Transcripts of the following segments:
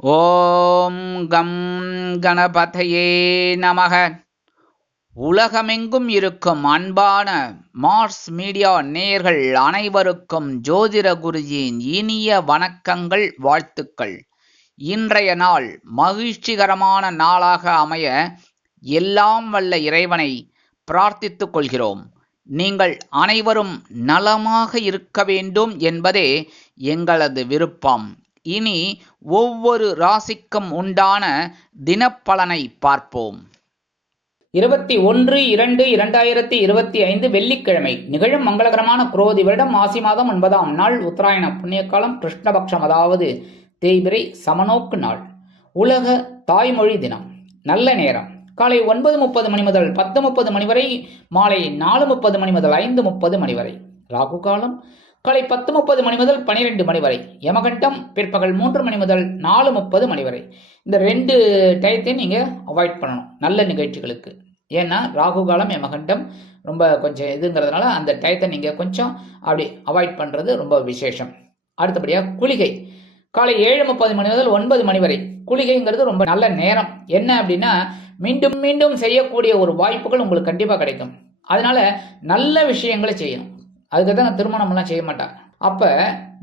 ஓம் come கணபதையே நமக. உலகமெங்கும் இருக்கும் அன்பான மார்ஸ் மீடியா நேயர்கள் அனைவருக்கும் ஜோதிட குருஜியின் இனிய வணக்கங்கள், வாழ்த்துக்கள். இன்றைய நாள் மகிழ்ச்சிகரமான நாளாக அமைய எல்லாம் வல்ல இறைவனை பிரார்த்தித்துக் கொள்கிறோம். நீங்கள் அனைவரும் நலமாக இருக்க வேண்டும் என்பதே எங்களது விருப்பம். இனி ஒவ்வொரு ராசிக்கும் உண்டான தினப்பலனை பார்ப்போம். 21/2/2025 வெள்ளிக்கிழமை நிகழும் மங்களகரமான குரோதி வருடம் மாசி மாதம் 9ஆம் நாள் உத்தராயண புண்ணியகாலம் கிருஷ்ணபக்ஷம், அதாவது தேய்பிறை சமநோக்கு நாள். உலக தாய்மொழி தினம். நல்ல நேரம் காலை 9:30 மணி முதல் 10:30 மணி வரை, மாலை 4:30 மணி முதல் 5:30 மணி வரை. ராகு காலம் காலை 10:30 மணி முதல் 12 மணி வரை. யமகண்டம் பிற்பகல் 3 மணி முதல் 4:30 மணி வரை. இந்த 2 டயத்தையும் நீங்கள் அவாய்ட் பண்ணணும் நல்ல நிகழ்ச்சிகளுக்கு. ஏன்னா ராகு காலம் யமகண்டம் ரொம்ப கொஞ்சம் இதுங்கிறதுனால அந்த டயத்தை நீங்கள் கொஞ்சம் அப்படி அவாய்ட் பண்ணுறது ரொம்ப விசேஷம். அடுத்தபடியாக குளிகை காலை 7:30 மணி முதல் 9 மணி வரை. குளிகைங்கிறது ரொம்ப நல்ல நேரம். என்ன அப்படின்னா மீண்டும் மீண்டும் செய்யக்கூடிய ஒரு வாய்ப்புகள் உங்களுக்கு கண்டிப்பாக கிடைக்கும். அதனால நல்ல விஷயங்களை செய்யணும். அதுக்கு தான் திருமணம்லாம் செய்ய மாட்டாங்க. அப்போ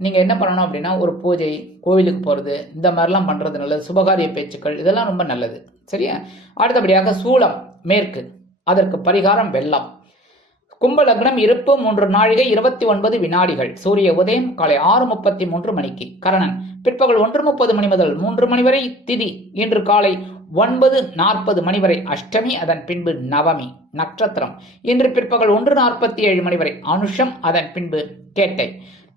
நீங்கள் என்ன பண்ணணும் அப்படின்னா ஒரு பூஜை, கோவிலுக்கு போகிறது, இந்த மாதிரிலாம் பண்ணுறது நல்லது. சுபகாரிய பேச்சுக்கள் இதெல்லாம் ரொம்ப நல்லது. சரியா? அடுத்தபடியாக சூலம் மேற்கு, அதற்கு பரிகாரம் வெள்ளம். கும்ப லக்னம், இருப்பு 3 நாழிகை 29 வினாடிகள். சூரிய உதயம் காலை 6:33 மணிக்கு. கரணன் பிற்பகல் 1:30 மணி முதல் 3 மணி வரை. திதி இன்று காலை 9:40 மணி வரை அஷ்டமி, அதன் பின்பு நவமி. நட்சத்திரம் இன்று பிற்பகல் 1:47 மணி வரை அனுஷம், அதன் பின்பு கேட்டை.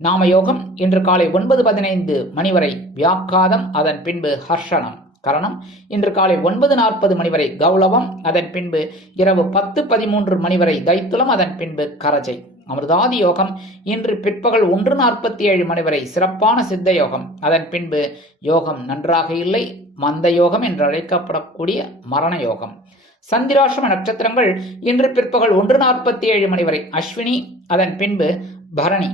நாமயோகம் இன்று காலை 9:15 மணி வரை வியாக்காதம், அதன் பின்பு ஹர்ஷனம். கரணம் இன்று காலை 9:40 மணி வரை கௌளவம், அதன் பின்பு இரவு 10:13 மணி வரை தைத்துலம், அதன் பின்பு கரஜை. அமிர்தாதி யோகம் இன்று பிற்பகல் 1:47 மணி வரை சிறப்பான சித்த யோகம், அதன் பின்பு யோகம் நன்றாக இல்லை, மந்த யோகம் என்று அழைக்கப்படக்கூடிய மரண யோகம். சந்திராஷ்டம நட்சத்திரங்கள் இன்று பிற்பகல் 1:47 மணி வரை அஸ்வினி, அதன் பின்பு பரணி.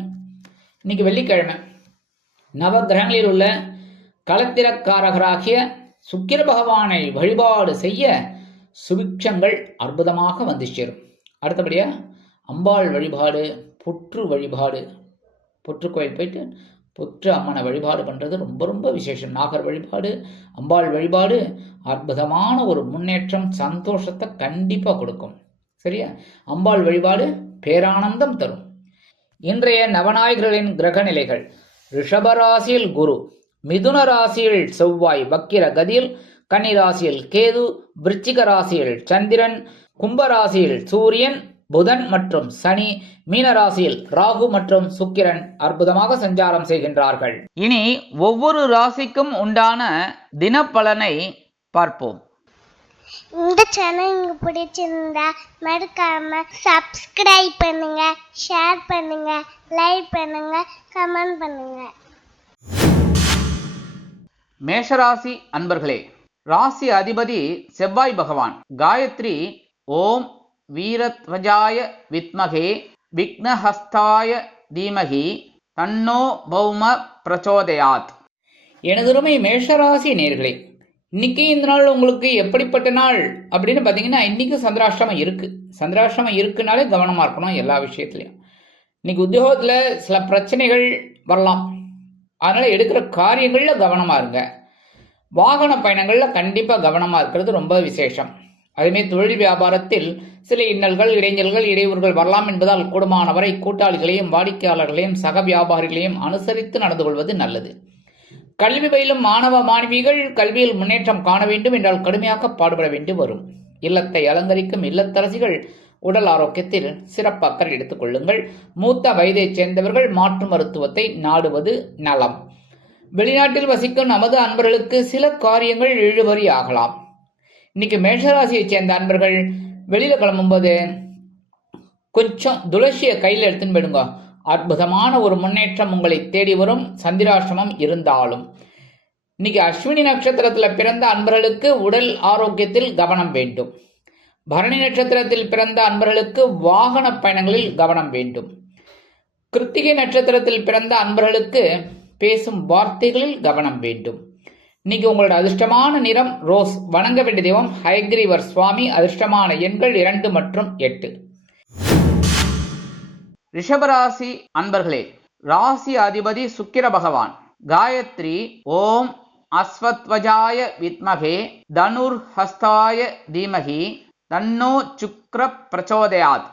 இன்னைக்கு வெள்ளிக்கிழமை. நவ கிரகங்களில் உள்ள களத்திரக்காரகராகிய சுக்கிர பகவானை வழிபாடு செய்ய சுபிக்ஷங்கள் அற்புதமாக வந்து சேரும். அடுத்தபடியா அம்பாள் வழிபாடு, புற்று வழிபாடு. புற்று கோயில் போயிட்டு புற்று அம்மனை வழிபாடு பண்ணுறது ரொம்ப ரொம்ப விசேஷம். நாகர் வழிபாடு, அம்பாள் வழிபாடு அற்புதமான ஒரு முன்னேற்றம், சந்தோஷத்தை கண்டிப்பாக கொடுக்கும். சரியா? அம்பாள் வழிபாடு பேரானந்தம் தரும். இன்றைய நவநாயகர்களின் கிரக நிலைகள். ரிஷபராசியில் குரு, மிதுன ராசியில் செவ்வாய் வக்கிர கதியில், கன்னி ராசியில் கேது, விருச்சிக ராசியில் சந்திரன், கும்பராசியில் சூரியன், புதன் மற்றும் சனி, மீனராசியில் ராகு மற்றும் சுக்கிரன் அற்புதமாக சஞ்சாரம் செய்கின்றார்கள். இனி ஒவ்வொரு ராசிக்கும் உண்டான தினப்பலனை பார்ப்போம். இந்த சேனல் உங்களுக்கு பிடிச்சிருந்தா மறக்காம சப்ஸ்கிரைப் பண்ணுங்க, ஷேர் பண்ணுங்க, லைக் பண்ணுங்க, கமெண்ட் பண்ணுங்க. மேஷராசி அன்பர்களே, ராசி அதிபதி செவ்வாய் பகவான். காயத்ரி ஓம் வீரத்வஜாய வித்மகே விக்னஹஸ்தாய தீமகி தன்னோ பௌம பிரச்சோதயாத். எனதுருமை மேஷராசி நேர்களே, இன்னைக்கு இந்த நாள் உங்களுக்கு எப்படிப்பட்ட நாள் அப்படின்னு பார்த்தீங்கன்னா, இன்னைக்கு சந்திராஷ்டமம் இருக்கு. சந்திராஷ்டமம் இருக்குனாலே கவனமாக இருக்கணும் எல்லா விஷயத்துலையும். இன்னைக்கு உத்தியோகத்தில் சில பிரச்சனைகள் வரலாம். அதனால் எடுக்கிற காரியங்களில் கவனமாக இருங்க. வாகன பயணங்களில் கண்டிப்பாக கவனமாக இருக்கிறது ரொம்ப விசேஷம். அதுமாரி தொழில் வியாபாரத்தில் சில இன்னல்கள், இடைஞ்சல்கள், இடையூறுகள் வரலாம் என்பதால் கூடுமானவரை கூட்டாளிகளையும் வாடிக்கையாளர்களையும் சக வியாபாரிகளையும் அனுசரித்து நடந்து கொள்வது நல்லது. கல்வி பயிலும் மாணவ மாணவிகள் கல்வியில் முன்னேற்றம் காண வேண்டும் என்றால் கடுமையாக பாடுபட வேண்டி வரும். இல்லத்தை அலங்கரிக்கும் இல்லத்தரசிகள் உடல் ஆரோக்கியத்தில் சிறப்பு அக்கறை எடுத்துக் கொள்ளுங்கள். மூத்த வயதைச் சேர்ந்தவர்கள் மாற்று மருத்துவத்தை நாடுவது நலம். வெளிநாட்டில் வசிக்கும் நமது அன்பர்களுக்கு சில காரியங்கள் இழுபறி ஆகலாம். இன்னைக்கு மேஷராசியை சேர்ந்த அன்பர்கள் வெளியில கிளம்பும்போது கொஞ்சம் துளசியை கையில் எடுத்துன்னு போயிடுங்க. அற்புதமான ஒரு முன்னேற்றம் உங்களை தேடி வரும். சந்திராஷ்டமம் இருந்தாலும் இன்னைக்கு அஸ்வினி நட்சத்திரத்தில் பிறந்த அன்பர்களுக்கு உடல் ஆரோக்கியத்தில் கவனம் வேண்டும். பரணி நட்சத்திரத்தில் பிறந்த அன்பர்களுக்கு வாகன பயணங்களில் கவனம் வேண்டும். கிருத்திகை நட்சத்திரத்தில் பிறந்த அன்பர்களுக்கு பேசும் வார்த்தைகளில் கவனம் வேண்டும். இன்னைக்கு உங்களோட அதிர்ஷ்டமான நிறம் ரோஸ். வணங்க வேண்டிய தெய்வம் ஹயக்ரீவர் சுவாமி. அதிர்ஷ்டமான எண்கள் 2 மற்றும் 8. ரிஷபராசி அன்பர்களே, ராசி அதிபதி சுக்கிர பகவான். காயத்ரி ஓம் அஸ்வத்வஜாய வித்மகே தனுர்ஹஸ்தாய தீமகி தன்னோ சுக்ர பிரச்சோதயாத்.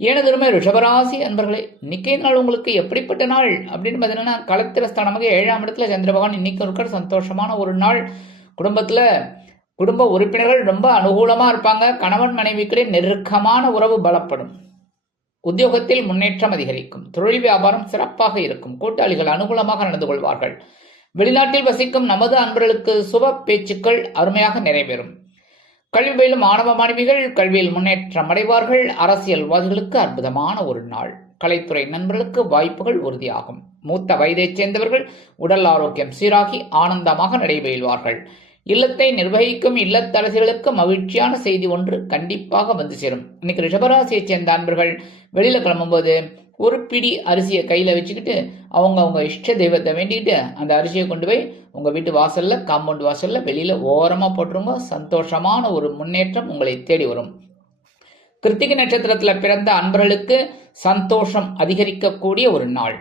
ஏனதுமே ரிஷபராசி அன்பர்களே, இன்னைக்கே நாள் உங்களுக்கு எப்படிப்பட்ட நாள் அப்படின்னு பார்த்தீங்கன்னா, களத்திரஸ்தானமாக 7ஆம் இடத்துல சந்திர பகவான் இன்னைக்கு இருக்கிற சந்தோஷமான ஒரு நாள். குடும்ப உறுப்பினர்கள் ரொம்ப அனுகூலமாக இருப்பாங்க. கணவன் மனைவிக்கிடையே நெருக்கமான உறவு பலப்படும். உத்தியோகத்தில் முன்னேற்றம் அதிகரிக்கும். தொழில் வியாபாரம் சிறப்பாக இருக்கும். கூட்டாளிகள் அனுகூலமாக நடந்து கொள்வார்கள். வெளிநாட்டில் வசிக்கும் நமது அன்பர்களுக்கு சுப பேச்சுக்கள் அருமையாக நிறைவேறும். கல்வி பயிலும் மாணவ மாணவிகள் கல்வியில் முன்னேற்றம் அடைவார்கள். அரசியல்வாதிகளுக்கு அற்புதமான ஒரு நாள். கலைத்துறை நண்பர்களுக்கு வாய்ப்புகள் உறுதியாகும். மூத்த வயதைச் சேர்ந்தவர்கள் உடல் ஆரோக்கியம் சீராகி ஆனந்தமாக நடைபெறுவார்கள். இல்லத்தை நிர்வகிக்கும் இல்லத்தரசிகளுக்கு மகிழ்ச்சியான செய்தி ஒன்று கண்டிப்பாக வந்து சேரும். இன்னைக்கு ரிஷபராசியைச் சேர்ந்த அன்பர்கள் வெளியில கிளம்பும்போது ஒரு பிடி அரிசியை கையில வச்சுக்கிட்டு அவங்க இஷ்ட தெய்வத்தை வேண்டிக்கிட்டு அந்த அரிசியை கொண்டு போய் உங்க வீட்டு வாசல்ல, காம்பவுண்ட் வாசல்ல வெளியில ஓரமா போட்டுருங்க. சந்தோஷமான ஒரு முன்னேற்றம் உங்களை தேடி வரும். கிருத்திகை நட்சத்திரத்துல பிறந்த அன்பர்களுக்கு சந்தோஷம் அதிகரிக்கக்கூடிய ஒரு நாள்.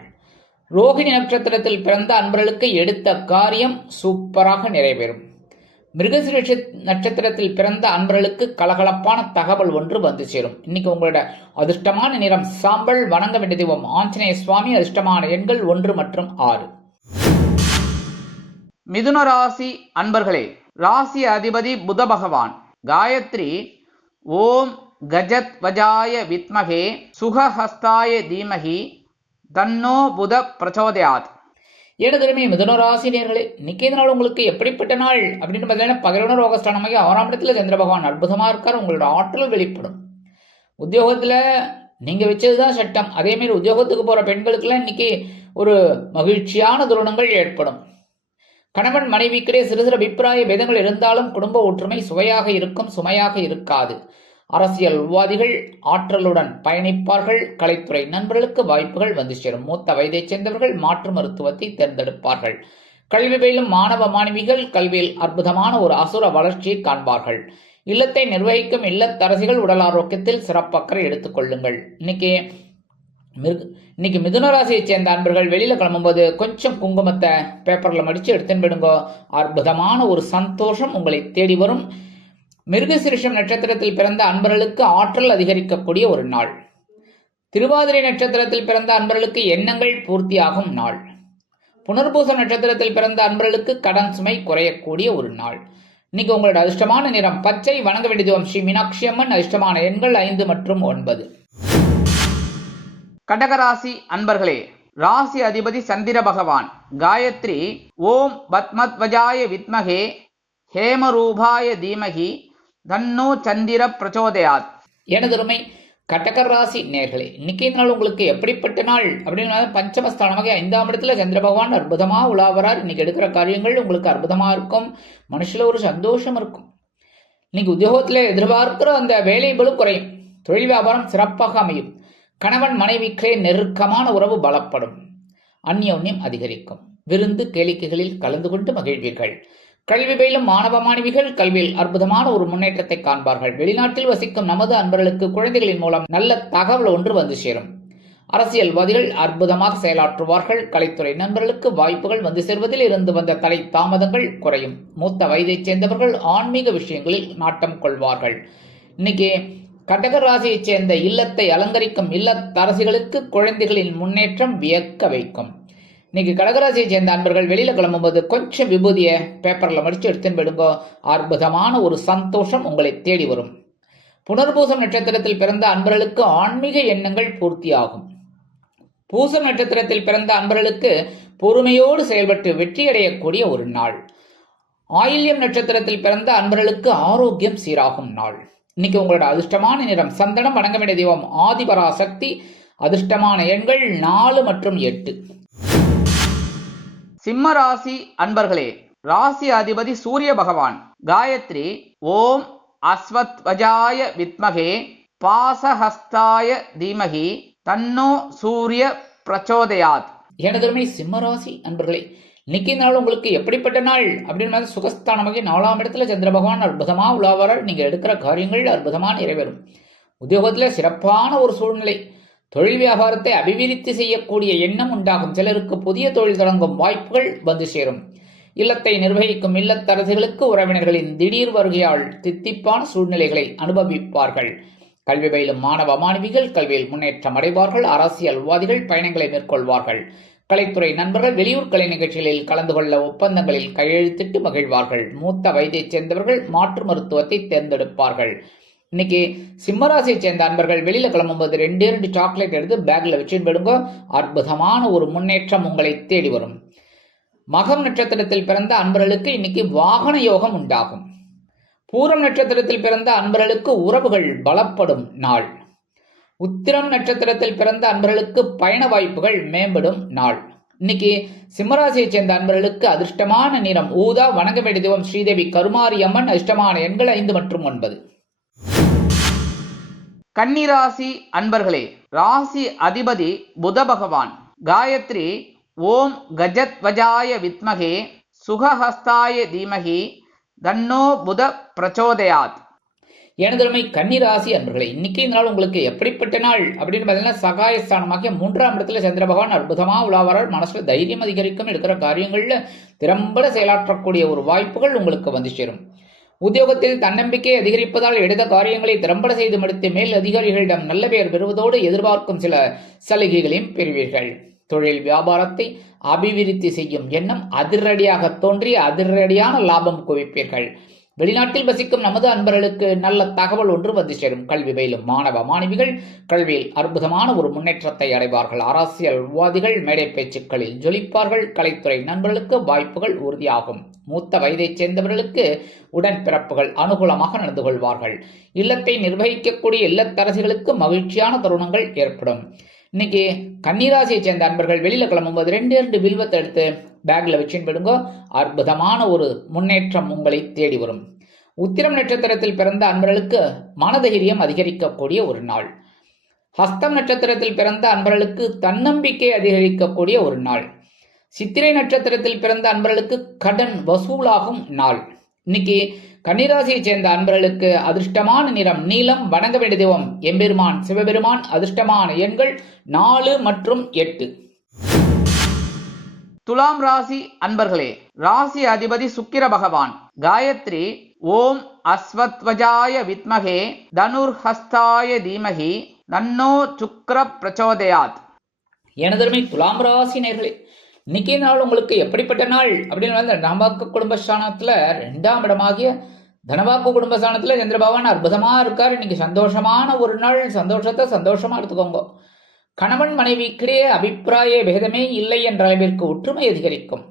ரோகிணி நட்சத்திரத்தில் பிறந்த அன்பர்களுக்கு எடுத்த காரியம் சூப்பராக நிறைவேறும். மிருகசீரிஷ நட்சத்திரத்தில் பிறந்த அன்பர்களுக்கு கலகலப்பான தகவல் ஒன்று வந்து சேரும். இன்னைக்கு உங்களோட அதிர்ஷ்டமான நிறம் சாம்பல். வணங்க வேண்டிய தெய்வம் ஆஞ்சநேய சுவாமி. அதிர்ஷ்டமான எண்கள் 1 மற்றும் 6. மிதுன ராசி அன்பர்களே, ராசி அதிபதி புத பகவான். காயத்ரி ஓம் கஜத்வஜாய வித்மகே சுகஹஸ்தாய தீமகி தன்னோ புத பிரச்சோதயாத். ஏனதுமே மிதுனராசினியர்களே, இன்னைக்கே நாள் உங்களுக்கு எப்படிப்பட்ட நாள் அப்படின்னு பார்த்தீங்கன்னா, 11 ஆகஸ்ட் 6ஆம் இடத்துல சந்திர பகவான் அற்புதமா இருக்கார். உங்களோட ஆற்றல் வெளிப்படும். உத்தியோகத்துல நீங்க வச்சதுதான் சட்டம். அதே மாதிரி உத்தியோகத்துக்கு போற பெண்களுக்கெல்லாம் இன்னைக்கு ஒரு மகிழ்ச்சியான தருணங்கள் ஏற்படும். கணவன் மனைவிக்கிடையே சிறு சிறு அபிப்பிராய பேதங்கள் இருந்தாலும் குடும்ப ஒற்றுமை சுவையாக இருக்கும், சுமையாக இருக்காது. அரசியல்வாதிகள் ஆற்றலுடன் பயணிப்பார்கள். கலைத்துறை நண்பர்களுக்கு வாய்ப்புகள் வந்து சேரும். மூத்த வயதைச் சேர்ந்தவர்கள் மாற்று மருத்துவத்தை தேர்ந்தெடுப்பார்கள். கல்வி பயிலும் மாணவ மாணவிகள் கல்வியில் அற்புதமான ஒரு அசுர வளர்ச்சியை காண்பார்கள். இல்லத்தை நிர்வகிக்கும் இல்லத்தரசிகள் உடல் ஆரோக்கியத்தில் சிறப்பக்கறை எடுத்துக் கொள்ளுங்கள். இன்னைக்கு மிதுன ராசியைச் சேர்ந்த அன்பர்கள் வெளியில கிளம்பும்போது கொஞ்சம் குங்குமத்தை பேப்பர்ல மடிச்சு எடுத்துன்னு போயிடுங்க. அற்புதமான ஒரு சந்தோஷம் உங்களை தேடி வரும். மிருகசீரிஷம் நட்சத்திரத்தில் பிறந்த அன்பர்களுக்கு ஆற்றல் அதிகரிக்கக்கூடிய ஒரு நாள். திருவாதிரை நட்சத்திரத்தில் பிறந்த அன்பர்களுக்கு எண்ணங்கள் பூர்த்தியாகும் நாள். புனர்பூசம் நட்சத்திரத்தில் பிறந்த அன்பர்களுக்கு கடன் சுமை குறையக்கூடிய ஒரு நாள். இன்னைக்கு உங்களோட அதிர்ஷ்டமான நிறம் பச்சை. வணங்க வேண்டிய தெய்வம் ஸ்ரீ மீனாட்சி அம்மன். அதிர்ஷ்டமான எண்கள் 5 மற்றும் 9. கடகராசி அன்பர்களே, ராசி அதிபதி சந்திர பகவான். காயத்ரி ஓம் பத்மத்வஜாய வித்மகே ஹேமரூபாய தீமகி தன்னோ சந்திர பிரச்சோதயாத். எனதருமை கடகர் ராசி நேர்களே, இன்னைக்கு நாள் உங்களுக்கு எப்படிப்பட்ட நாள் அப்படின்னு பஞ்சமஸ்தானமாக 5ஆம் இடத்துல சந்திர பகவான் அற்புதமா உலாவரார். இன்னைக்கு எடுக்கிற காரியங்கள் உங்களுக்கு அற்புதமா இருக்கும். மனுஷில ஒரு சந்தோஷம் இருக்கும். இன்னைக்கு உத்தியோகத்துல எதிர்பார்க்கிற அந்த வேலை பளு குறையும். தொழில் வியாபாரம் சிறப்பாக அமையும். கணவன் மனைவிக்கே நெருக்கமான உறவு பலப்படும். அந்யோன்யம் அதிகரிக்கும். விருந்து கேளிக்கைகளில் கலந்து கொண்டு மகிழ்வீர்கள். கல்வி பயிலும் மாணவ மாணவிகள் கல்வியில் அற்புதமான ஒரு முன்னேற்றத்தை காண்பார்கள். வெளிநாட்டில் வசிக்கும் நமது அன்பர்களுக்கு குழந்தைகளின் மூலம் நல்ல தகவல் ஒன்று வந்து சேரும். அரசியல்வாதிகள் அற்புதமாக செயலாற்றுவார்கள். கலைத்துறை நண்பர்களுக்கு வாய்ப்புகள் வந்து சேர்வதில் இருந்து வந்த தடை தாமதங்கள் குறையும். மூத்த வயதைச் சேர்ந்தவர்கள் ஆன்மீக விஷயங்களில் நாட்டம் கொள்வார்கள். இன்னைக்கு கடக ராசியைச் சேர்ந்த இல்லத்தை அலங்கரிக்கும் இல்லத்தரசிகளுக்கு குழந்தைகளின் முன்னேற்றம் வியக்க வைக்கும். இன்னைக்கு கடகராசியை சேர்ந்த அன்பர்கள் வெளியில கிளம்பும்போது கொஞ்சம் விபூதிய பேப்பர்ல மடிச்சு எடுத்துன்னு போயிடுங்க. அற்புதமான ஒரு சந்தோஷம் உங்களை தேடி வரும். புனர்பூசம் நட்சத்திரத்தில் பிறந்த அன்பர்களுக்கு ஆன்மீக எண்ணங்கள் பூர்த்தியாகும். பூசம் நட்சத்திரத்தில் பிறந்த அன்பர்களுக்கு பொறுமையோடு செயல்பட்டு வெற்றியடையக்கூடிய ஒரு நாள். ஆயில்யம் நட்சத்திரத்தில் பிறந்த அன்பர்களுக்கு ஆரோக்கியம் சீராகும் நாள். இன்னைக்கு உங்களோட அதிர்ஷ்டமான நிறம் சந்தனம். வணங்க வேண்டிய தெய்வம் ஆதிபராசக்தி. அதிர்ஷ்டமான எண்கள் 4 மற்றும் 8. சிம்ம ராசி அன்பர்களே, ராசி அதிபதி சூரிய பகவான். காயத்ரி ஓம் அஸ்வத்வஜாய வித்மகே பாசஹஸ்தாய தீமகி தன்னோ சூரிய பிரச்சோதயாத். எனதருமை சிம்மராசி அன்பர்களே, இன்னைக்கு நாள் உங்களுக்கு எப்படிப்பட்ட நாள் அப்படின்னு சுகஸ்தானமாகி 4ஆம் இடத்துல சந்திர பகவான் அற்புதமா உலாவரால் நீங்க எடுக்கிற காரியங்கள் அற்புதமா நிறைவேறும். உத்தியோகத்துல சிறப்பான ஒரு சூழ்நிலை, தொழில் வியாபாரத்தை அபிவிருத்தி செய்யக்கூடிய எண்ணம் உண்டாகும். சிலருக்கு புதிய தொழில் தொடங்கும் வாய்ப்புகள் வந்து சேரும். இல்லத்தை நிர்வகிக்கும் இல்லத்தரசிகளுக்கு உறவினர்களின் திடீர் வருகையால் தித்திப்பான சூழ்நிலைகளை அனுபவிப்பார்கள். கல்வி பயிலும் மாணவ மாணவிகள் கல்வியில் முன்னேற்றம் அடைவார்கள். அரசியல்வாதிகள் பயணங்களை மேற்கொள்வார்கள். கலைத்துறை நண்பர்கள் வெளியூர் கலை நிகழ்ச்சிகளில் கலந்து கொள்ள ஒப்பந்தங்களில் கையெழுத்திட்டு மகிழ்வார்கள். மூத்த வயதைச் சேர்ந்தவர்கள் மாற்று மருத்துவத்தை தேர்ந்தெடுப்பார்கள். இன்னைக்கு சிம்மராசியை சேர்ந்த அன்பர்கள் வெளியில கிளம்பும்போது 2 சாக்லேட் எடுத்து பேக்ல வச்சுன்னு போயிடுங்க. அற்புதமான ஒரு முன்னேற்றம் உங்களை தேடி வரும். மகம் நட்சத்திரத்தில் பிறந்த அன்பர்களுக்கு இன்னைக்கு வாகன யோகம் உண்டாகும். பூரம் நட்சத்திரத்தில் பிறந்த அன்பர்களுக்கு உறவுகள் பலப்படும் நாள். உத்திரம் நட்சத்திரத்தில் பிறந்த அன்பர்களுக்கு பயண வாய்ப்புகள் மேம்படும் நாள். இன்னைக்கு சிம்மராசியை சேர்ந்த அன்பர்களுக்கு அதிர்ஷ்டமான நிறம் ஊதா. வணங்க வேண்டிய தெய்வம் ஸ்ரீதேவி கருமாரி அம்மன். அதிர்ஷ்டமான எண்கள் 5 மற்றும் 9. கன்னிராசி அன்பர்களே, ராசி அதிபதி புத பகவான். காயத்ரி ஓம் கஜத்வஜாய வித்மகே சுகஹஸ்தாய தீமகி தன்னோ புத பிரச்சோதயாத். எனதருமை கன்னிராசி அன்பர்களே, இன்னைக்கு நாள் உங்களுக்கு எப்படிப்பட்ட நாள் அப்படின்னு பார்த்தீங்கன்னா சகாயஸ்தானமாகிய 3ஆம் இடத்துல சந்திர பகவான் அற்புதமா உலாவரால் மனசுல தைரியம் அதிகரிக்கும். எடுக்கிற காரியங்கள்ல திறம்பட செயலாற்றக்கூடிய ஒரு வாய்ப்புகள் உங்களுக்கு வந்து சேரும். உத்தியோகத்தில் தன்னம்பிக்கை அதிகரிப்பதால் எடுத்த காரியங்களை திறம்பட செய்து முடித்து மேல் அதிகாரிகளிடம் நல்ல பெயர் பெறுவதோடு எதிர்பார்க்கும் சில சலுகைகளையும் பெறுவீர்கள். தொழில் வியாபாரத்தை அபிவிருத்தி செய்யும் எண்ணம் அதிரடியாக தோன்றி அதிரடியான லாபம் குவிப்பீர்கள். வெளிநாட்டில் வசிக்கும் நமது அன்பர்களுக்கு நல்ல தகவல் ஒன்று வந்து சேரும். கல்வி பயிலும் மாணவ மாணவிகள் கல்வியில் அற்புதமான ஒரு முன்னேற்றத்தை அடைவார்கள். அரசியல்வாதிகள் மேடை பேச்சுக்களில் ஜொலிப்பார்கள். கலைத்துறை நண்பர்களுக்கு வாய்ப்புகள் உறுதியாகும். மூத்த வயதைச் சேர்ந்தவர்களுக்கு உடன்பிறப்புகள் அனுகூலமாக நடந்து கொள்வார்கள். இல்லத்தை நிர்வகிக்கக்கூடிய இல்லத்தரசிகளுக்கு மகிழ்ச்சியான தருணங்கள் ஏற்படும். இன்னைக்கு கன்னிராசியை சேர்ந்த அன்பர்கள் வெளியில கிளம்பும்போது 2 வில்வத்தை எடுத்து பேக்ல வச்சுன்னு போயிடுங்க. அற்புதமான ஒரு முன்னேற்றம் உங்களை தேடி வரும். உத்திரம் நட்சத்திரத்தில் பிறந்த அன்பர்களுக்கு மனதைரியம் அதிகரிக்கக்கூடிய ஒரு நாள். ஹஸ்தம் நட்சத்திரத்தில் பிறந்த அன்பர்களுக்கு தன்னம்பிக்கை அதிகரிக்கக்கூடிய ஒரு நாள். சித்திரை நட்சத்திரத்தில் பிறந்த அன்பர்களுக்கு கடன் வசூலாகும் நாள். இன்னைக்கு கன்னிராசியை சேர்ந்த அன்பர்களுக்கு அதிர்ஷ்டமான நிறம் நீலம். வணங்க வேண்டிய தெய்வம் எம்பெருமான் சிவபெருமான். அதிர்ஷ்டமான எண்கள் 4 மற்றும் 8. துலாம் ராசி அன்பர்களே, ராசி அதிபதி சுக்கிர பகவான். காயத்ரி ஓம் அஸ்வத்வஜாய வித்மகே தனுர்ஹஸ்தாய தீமகி தன்னோ சுக்கிர பிரச்சோதயாத். எனதருமை துலாம் ராசி நேயர்களே, இன்னைக்கு நாள் உங்களுக்கு எப்படிப்பட்ட நாள் அப்படின்னு தனவாக்கு குடும்பஸ்தானத்துல 2ஆம் இடமாகிய தனவாக்கு குடும்பஸ்தானத்துல சந்திர பகவான் அற்புதமா இருக்காரு. இன்னைக்கு சந்தோஷமான ஒரு நாள். சந்தோஷத்தை சந்தோஷமா எடுத்துக்கோங்க. கணவன் மனைவிக்கிடையே அபிப்பிராய பேதமே இல்லை என்ற அளவிற்கு ஒற்றுமை அதிகரிக்கும்.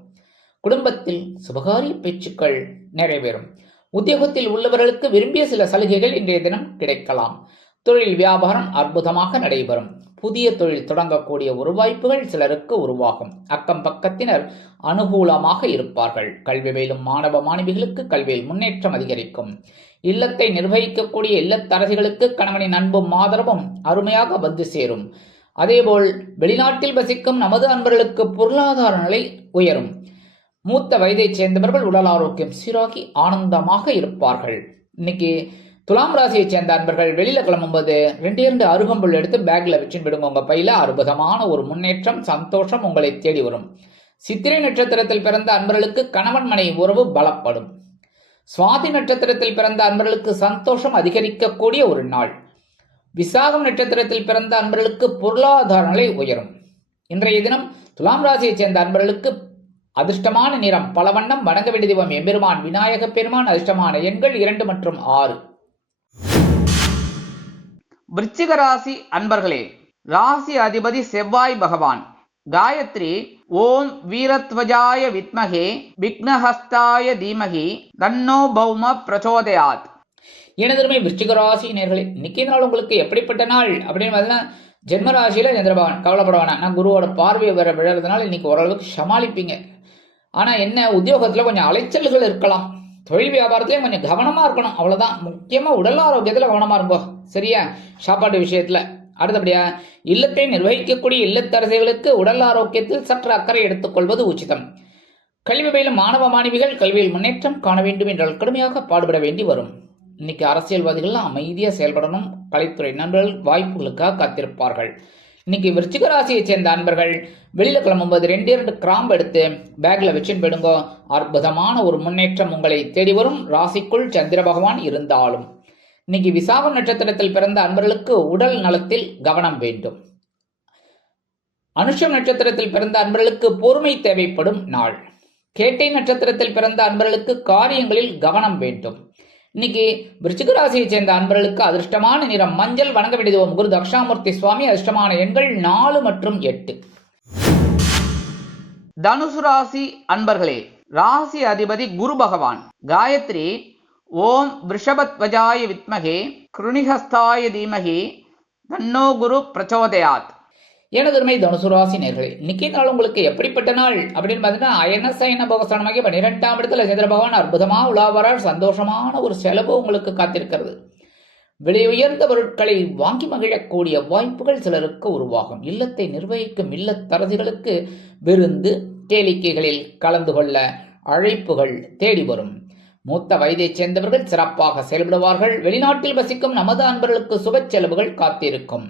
குடும்பத்தில் சுபகாரிய பேச்சுக்கள் நிறைவேறும். உத்தியோகத்தில் உள்ளவர்களுக்கு விரும்பிய சில சலுகைகள் இன்றைய தினம் கிடைக்கலாம். தொழில் வியாபாரம் அற்புதமாக நடைபெறும். புதிய தொழில் தொடங்கக்கூடிய ஒரு வாய்ப்புகள் சிலருக்கு உருவாகும். அக்கம் பக்கத்தினர் அனுகூலமாக இருப்பார்கள். கல்வி பயிலும் மாணவ மாணவிகளுக்கு கல்வியில் முன்னேற்றம் அதிகரிக்கும். இல்லத்தை நிர்வகிக்கக்கூடிய இல்லத்தரசிகளுக்கு கணவனின் அன்பும் ஆதரவும் அருமையாக வந்து சேரும். அதேபோல் வெளிநாட்டில் வசிக்கும் நமது அன்பர்களுக்கு பொருளாதார நிலை உயரும். மூத்த வயதைச் சேர்ந்தவர்கள் உடல் ஆரோக்கியம் சீராகி ஆனந்தமாக இருப்பார்கள். இன்னைக்கு துலாம் ராசியை சேர்ந்த அன்பர்கள் வெளியில கிளம்பும்போது 2 அருகம்புல் எடுத்து பேக்ல வச்சுன்னு விடுங்க. உங்க பையில அற்புதமான ஒரு முன்னேற்றம் சந்தோஷம் உங்களை தேடி வரும். சித்திரை நட்சத்திரத்தில் பிறந்த அன்பர்களுக்கு கணவன் மனைவி உறவு பலப்படும். சுவாதி நட்சத்திரத்தில் பிறந்த அன்பர்களுக்கு சந்தோஷம் அதிகரிக்கக்கூடிய ஒரு நாள். விசாகம் நட்சத்திரத்தில் பிறந்த அன்பர்களுக்கு பொருளாதார நிலை உயரும். இன்றைய தினம் துலாம் ராசியை சேர்ந்த அன்பர்களுக்கு அதிர்ஷ்டமான நிறம் பலவண்ணம். வணங்க வேண்டிய தெய்வம் எம்பெருமான் விநாயக பெருமான். அதிர்ஷ்டமான எண்கள் 2 மற்றும் 6. விருச்சிக ராசி அன்பர்களே, ராசி அதிபதி செவ்வாய் பகவான். காயத்ரி ஓம் வீரத்வஜாய வித்மகே விக்னஹஸ்தாய தீமகி தன்னோ பௌம பிரச்சோதயாத். எனதருமை விருச்சிக ராசி நேயர்களே, இன்னைக்கு நாள் உங்களுக்கு எப்படிப்பட்ட நாள் அப்படின்னு பார்த்தீங்கன்னா ஜென்மராசியில சந்திரபகவான். கவலைப்பட வேணாம், நான் குருவோட பார்வை வர விழறதுனால இன்னைக்கு ஓரளவுக்கு சமாளிப்பீங்க. ஆனா என்ன, உத்தியோகத்துல கொஞ்சம் அலைச்சல்கள் இருக்கலாம். தொழில் வியாபாரத்திலையும் கொஞ்சம் கவனமா இருக்கணும், அவ்வளவுதான். முக்கியமா உடல் ஆரோக்கியத்துல கவனமா இருக்கும், சரியா? சாப்பாட்டு விஷயத்துல. அடுத்தபடியா இல்லத்தை நிர்வகிக்கக்கூடிய இல்லத்தரசிகளுக்கு உடல் ஆரோக்கியத்தில் சற்று அக்கறை எடுத்துக்கொள்வது உச்சிதம். கல்வி பயிலும் மாணவ மாணவிகள் கல்வியில் முன்னேற்றம் காண வேண்டும் என்றால் கடுமையாக பாடுபட வேண்டி வரும். இன்னைக்கு அரசியல்வாதிகள் அமைதியா செயல்படணும். கலைத்துறை நண்பர்கள் வாய்ப்புகளுக்காக காத்திருப்பார்கள். இன்னைக்கு விருச்சிக ராசியை சேர்ந்த அன்பர்கள் வெளியில கிளம்பும்போது 2 கிராம்பு எடுத்து பேக்ல வச்சுன்னு போயிடுங்க. அற்புதமான ஒரு முன்னேற்றம் உங்களை தேடி வரும். ராசிக்குள் சந்திர பகவான் இருந்தாலும் இன்னைக்கு விசாகம் நட்சத்திரத்தில் பிறந்த அன்பர்களுக்கு உடல் நலத்தில் கவனம் வேண்டும். அனுஷம் நட்சத்திரத்தில் பிறந்த அன்பர்களுக்கு பொறுமை தேவைப்படும் நாள். கேட்டை நட்சத்திரத்தில் பிறந்த அன்பர்களுக்கு காரியங்களில் கவனம் வேண்டும். இன்னைக்கு விருச்சிக ராசியை சேர்ந்த அன்பர்களுக்கு அதிர்ஷ்டமான நிறம் மஞ்சள். வணங்க வேண்டியது குரு தக்ஷாமூர்த்தி சுவாமி. அதிர்ஷ்டமான எண்கள் 4 மற்றும் 8. தனுசு ராசி அன்பர்களே, ராசி அதிபதி குரு பகவான். காயத்ரி ஓம் விருஷபத்வஜாய வித்மகே கிருணிஹஸ்தாய தீமகி தன்னோ குரு பிரச்சோதயாத். எனதுமை தனுசு ராசி நேர்களே, இன்னைக்கு நாள் உங்களுக்கு எப்படிப்பட்ட நாள் அப்படின்னு பார்த்தீங்கன்னா அயனசயன போகஸ்தானமாகிய 12ஆம் இடத்துல சந்திர பகவான் அற்புதமா உலாவரால் சந்தோஷமான ஒரு செலவு உங்களுக்கு காத்திருக்கிறது. விலை உயர்ந்த பொருட்களை வாங்கி மகிழக்கூடிய வாய்ப்புகள் சிலருக்கு உருவாகும். இல்லத்தை நிர்வகிக்கும் இல்லத்தரசிகளுக்கு விருந்து கேளிக்கைகளில் கலந்து கொள்ள அழைப்புகள் தேடி வரும். மூத்த வயதைச் சேர்ந்தவர்கள் சிறப்பாக செயல்படுவார்கள். வெளிநாட்டில் வசிக்கும் நமது அன்பர்களுக்கு சுப செலவுகள் காத்திருக்கும்.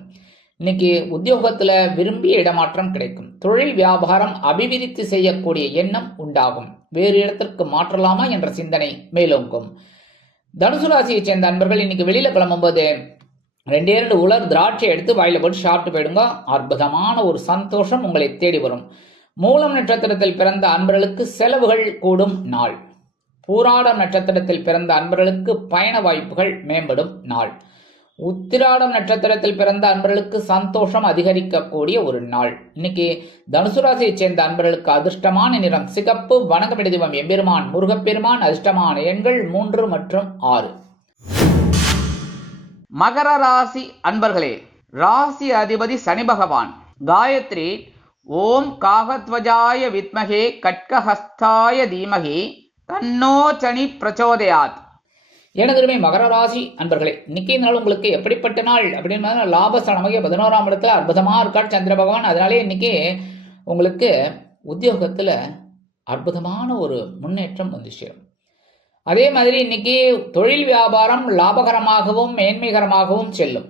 இன்னைக்கு உத்தியோகத்துல விரும்பிய இடமாற்றம் கிடைக்கும். தொழில் வியாபாரம் அபிவிருத்தி செய்யக்கூடிய எண்ணம் உண்டாகும். வேறு இடத்திற்கு மாற்றலாமா என்ற சிந்தனை மேலோங்கும். தனுசு ராசியை சேர்ந்த அன்பர்கள் இன்னைக்கு வெளியில கிளம்பும்போது 2 உலர் திராட்சை எடுத்து வாயில போட்டு சாப்பிட்டு போயிடுங்க. அற்புதமான ஒரு சந்தோஷம் உங்களை தேடி வரும். மூலம் நட்சத்திரத்தில் பிறந்த அன்பர்களுக்கு செலவுகள் கூடும் நாள். பூராடம் நட்சத்திரத்தில் பிறந்த அன்பர்களுக்கு பயண வாய்ப்புகள் மேம்படும் நாள். உத்திராடம் நட்சத்திரத்தில் பிறந்த அன்பர்களுக்கு சந்தோஷம் அதிகரிக்கக்கூடிய ஒரு நாள். இன்னைக்கு தனுசு ராசியை சேர்ந்த அன்பர்களுக்கு அதிர்ஷ்டமான நிறம் சிகப்பு. வணங்க வேண்டிய தெய்வம் எம்பெருமான் முருகப்பெருமான். அதிர்ஷ்டமான எண்கள் 3 மற்றும் 6. மகர ராசி அன்பர்களே, ராசி அதிபதி சனி பகவான். காயத்ரி ஓம் காகத்வஜாய வித்மகே கட்கஹஸ்தாய தீமகி தன்னோ சனி பிரச்சோதயாத். எனதுமே மகர ராசி அன்பர்களே, இன்னைக்கு நாள் உங்களுக்கு எப்படிப்பட்ட நாள் அப்படின்னு லாபஸ்தானமாகிய 11ஆம் இடத்துல அற்புதமா இருக்கார் சந்திர பகவான். அதனாலே இன்னைக்கு உங்களுக்கு உத்தியோகத்துல அற்புதமான ஒரு முன்னேற்றம் வந்து சேரும். அதே மாதிரி இன்னைக்கு தொழில் வியாபாரம் லாபகரமாகவும் மேன்மைகரமாகவும் செல்லும்.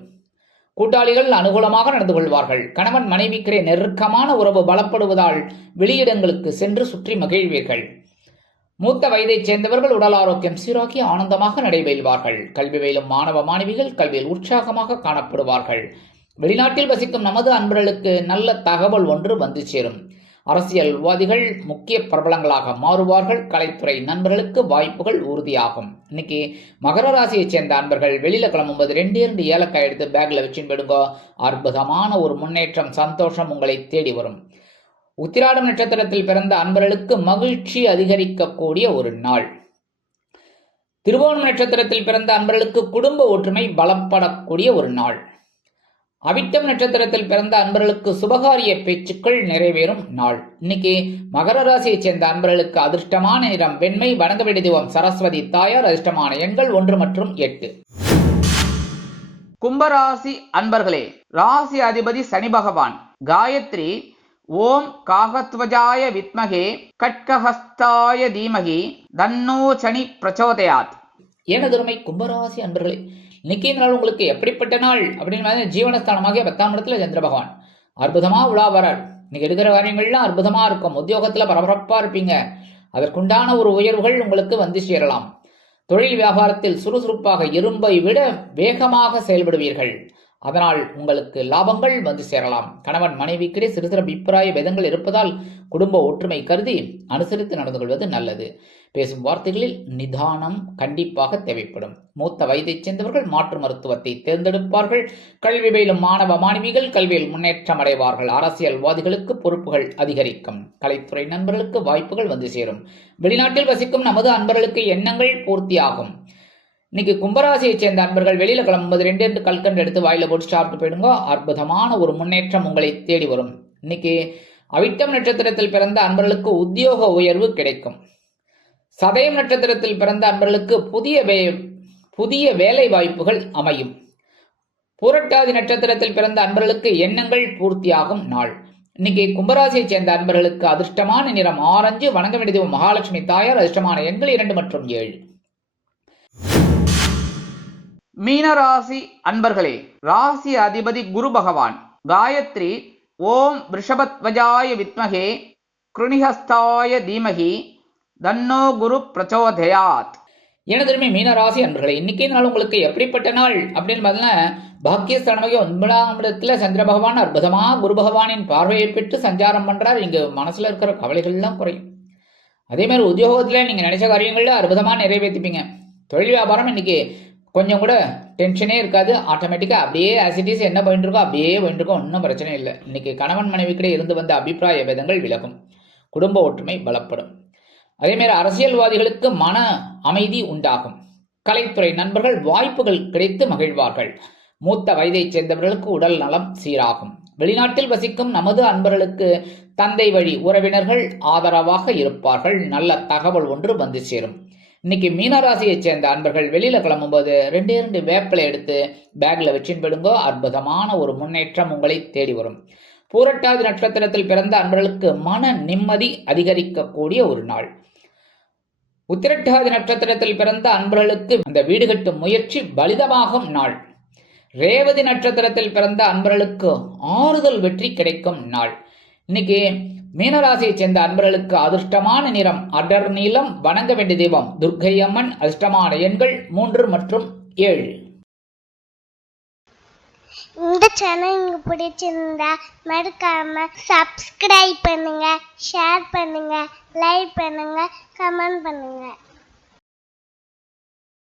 கூட்டாளிகள் அனுகூலமாக நடந்து கொள்வார்கள். கணவன் மனைவிக்கிடையே நெருக்கமான உறவு பலப்படுவதால் வெளியிடங்களுக்கு சென்று சுற்றி மகிழ்வீர்கள். மூத்த வயதைச் சேர்ந்தவர்கள் உடல் ஆரோக்கியம் சீராக்கி ஆனந்தமாக நடைபெறுவார்கள். கல்வி பயிலும் மாணவ மாணவிகள் கல்வியில் உற்சாகமாக காணப்படுவார்கள். வெளிநாட்டில் வசிக்கும் நமது அன்பர்களுக்கு நல்ல தகவல் ஒன்று வந்து சேரும். அரசியல்வாதிகள் முக்கிய பிரபலங்களாக மாறுவார்கள். கலைத்துறை நண்பர்களுக்கு வாய்ப்புகள் உறுதியாகும். இன்னைக்கு மகர ராசியை சேர்ந்த அன்பர்கள் வெளியில கிளம்பும்போது 2 ஏலக்காய் எடுத்து பேக்ல வச்சுன்னு போயிடுங்க. அற்புதமான ஒரு முன்னேற்றம் சந்தோஷம் உங்களை தேடி வரும். உத்திராடம் நட்சத்திரத்தில் பிறந்த அன்பர்களுக்கு மகிழ்ச்சி அதிகரிக்கக்கூடிய ஒரு நாள். திருவோணம் நட்சத்திரத்தில் பிறந்த அன்பர்களுக்கு குடும்ப ஒற்றுமை பலப்படக்கூடிய ஒரு நாள். அவிட்டம் நட்சத்திரத்தில் பிறந்த அன்பர்களுக்கு சுபகாரிய பேச்சுக்கள் நிறைவேறும் நாள். இன்னைக்கு மகர ராசியை சேர்ந்த அன்பர்களுக்கு அதிர்ஷ்டமான நிறம் வெண்மை. வணங்க வேண்டிய தெய்வம் சரஸ்வதி தாயார். அதிர்ஷ்டமான எண்கள் 1 மற்றும் 8. கும்பராசி அன்பர்களே, ராசி அதிபதி சனி பகவான். காயத்ரி ஓம் காகத்வஜாய வித்மகே கட்கஹஸ்தாய தீமகி தன்னோ சனி பிரச்சோதயாத். எனதுமை கும்பராசி அன்பர்களே, இன்னைக்கு நாள் உங்களுக்கு எப்படிப்பட்ட நாள் அப்படின்னு ஜீவனஸ்தானமாகிய 10ஆம் இடத்துல சந்திர பகவான் அற்புதமா உலா வரார். இன்னைக்கு எடுக்கிற காரியங்கள்லாம் அற்புதமா இருக்கும். உத்தியோகத்துல பரபரப்பா இருப்பீங்க. அதற்குண்டான ஒரு உயர்வுகள் உங்களுக்கு வந்து சேரலாம். தொழில் வியாபாரத்தில் சுறுசுறுப்பாக இரும்பை விட வேகமாக செயல்படுவீர்கள். அதனால் உங்களுக்கு லாபங்கள் வந்து சேரலாம். கணவன் மனைவிக்கிடையே சிறு சிறு அபிப்பிராய பேதங்கள் இருப்பதால் குடும்ப ஒற்றுமை கருதி அனுசரித்து நடந்து கொள்வது நல்லது. பேசும் வார்த்தைகளில் நிதானம் கண்டிப்பாக தேவைப்படும். மூத்த வயதைச் சேர்ந்தவர்கள் மாற்று மருத்துவத்தை தேர்ந்தெடுப்பார்கள். கல்வி பயிலும் மாணவ மாணவிகள் கல்வியில் முன்னேற்றம் அடைவார்கள். அரசியல்வாதிகளுக்கு பொறுப்புகள் அதிகரிக்கும். கலைத்துறை நண்பர்களுக்கு வாய்ப்புகள் வந்து சேரும். வெளிநாட்டில் வசிக்கும் நமது அன்பர்களுக்கு எண்ணங்கள் பூர்த்தியாகும். இன்னைக்கு கும்பராசியை சேர்ந்த அன்பர்கள் வெளியில கிளம்பும்போது 2 கல்கண்டு எடுத்து வாயில போட்டு சாப்பிட்டு போயிடுங்க. அற்புதமான ஒரு முன்னேற்றம் உங்களை தேடி வரும். இன்னைக்கு அவிட்டம் நட்சத்திரத்தில் பிறந்த அன்பர்களுக்கு உத்தியோக உயர்வு கிடைக்கும். சதயம் நட்சத்திரத்தில் பிறந்த அன்பர்களுக்கு புதிய வேலை வாய்ப்புகள் அமையும். பூரட்டாதி நட்சத்திரத்தில் பிறந்த அன்பர்களுக்கு எண்ணங்கள் பூர்த்தியாகும் நாள். இன்னைக்கு கும்பராசியை சேர்ந்த அன்பர்களுக்கு அதிர்ஷ்டமான நிறம் ஆரஞ்சு. வணங்க வேண்டிய தெய்வம் மகாலட்சுமி தாயார். அதிர்ஷ்டமான எண்கள் 2 மற்றும் 7. மீனராசி அன்பர்களே, ராசி அதிபதி குரு பகவான். காயத்ரி ஓம் ரிஷபத்வஜாய வித்மகே கிருணிஹஸ்தாய தீமகி தன்னோ குரு பிரச்சோதயாத். எனதுமே மீனராசி அன்பர்களே, இன்னைக்கு நாள் உங்களுக்கு எப்படிப்பட்ட நாள் அப்படின்னு பார்த்தீங்கன்னா, பாக்கியஸ்தானமாக 9ஆம் இடத்துல சந்திர பகவான் அற்புதமா குரு பகவானின் பார்வையை பெற்று சஞ்சாரம் பண்றார். இங்க மனசுல இருக்கிற கவலைகள்லாம் குறையும். அதே மாதிரி உத்தியோகத்துல நீங்க நினைச்ச காரியங்கள்ல அற்புதமா நிறைவேற்றிப்பீங்க. தொழில் வியாபாரம் இன்னைக்கு கொஞ்சம் கூட டென்ஷனே இருக்காது. ஆட்டோமேட்டிக்கா அப்படியே ஆசிட்டிஸ் என்ன போயிட்டு இருக்கோ அப்படியே போயிட்டு இருக்கோ, ஒன்றும் பிரச்சனை இல்லை. இன்னைக்கு கணவன் மனைவிக்கிட்டே இருந்து வந்த அபிப்பிராய பேதங்கள் விலகும். குடும்ப ஒற்றுமை பலப்படும். அதே மாதிரி அரசியல்வாதிகளுக்கு மன அமைதி உண்டாகும். கலைத்துறை நண்பர்கள் வாய்ப்புகள் கிடைத்து மகிழ்வார்கள். மூத்த வயதைச் சேர்ந்தவர்களுக்கு உடல் நலம் சீராகும். வெளிநாட்டில் வசிக்கும் நமது அன்பர்களுக்கு தந்தை வழி உறவினர்கள் ஆதரவாக இருப்பார்கள். நல்ல தகவல் ஒன்று வந்து சேரும். இன்னைக்கு மீனராசியைச் சேர்ந்த அன்பர்கள் வெளியில கிளம்பும்போது 2 வேப்பிலை எடுத்து பேக்ல வச்சுன்னு போயிடுங்கோ. அற்புதமான ஒரு முன்னேற்றம் உங்களை தேடி வரும். பூரட்டாதி நட்சத்திரத்தில் பிறந்த அன்பர்களுக்கு மன நிம்மதி அதிகரிக்கக்கூடிய ஒரு நாள். உத்திரட்டாதி நட்சத்திரத்தில் பிறந்த அன்பர்களுக்கு அந்த வீடு கட்டும் முயற்சி பலிதமாகும் நாள். ரேவதி நட்சத்திரத்தில் பிறந்த அன்பர்களுக்கு ஆறுதல் வெற்றி கிடைக்கும் நாள். இன்னைக்கு மீனராசியைச் சேர்ந்த அன்பர்களுக்கு அதிர்ஷ்டமான நிறம் அடர் நீலம். வணங்க வேண்டிய தெய்வம் துர்க்கை அம்மன். அதிர்ஷ்டமான எண்கள் 3 மற்றும் 7. இந்த சேனல் உங்களுக்கு பிடிச்சிருந்தா மறக்காம சப்ஸ்கிரைப் பண்ணுங்க, ஷேர் பண்ணுங்க, லைக் பண்ணுங்க, கமெண்ட் பண்ணுங்க.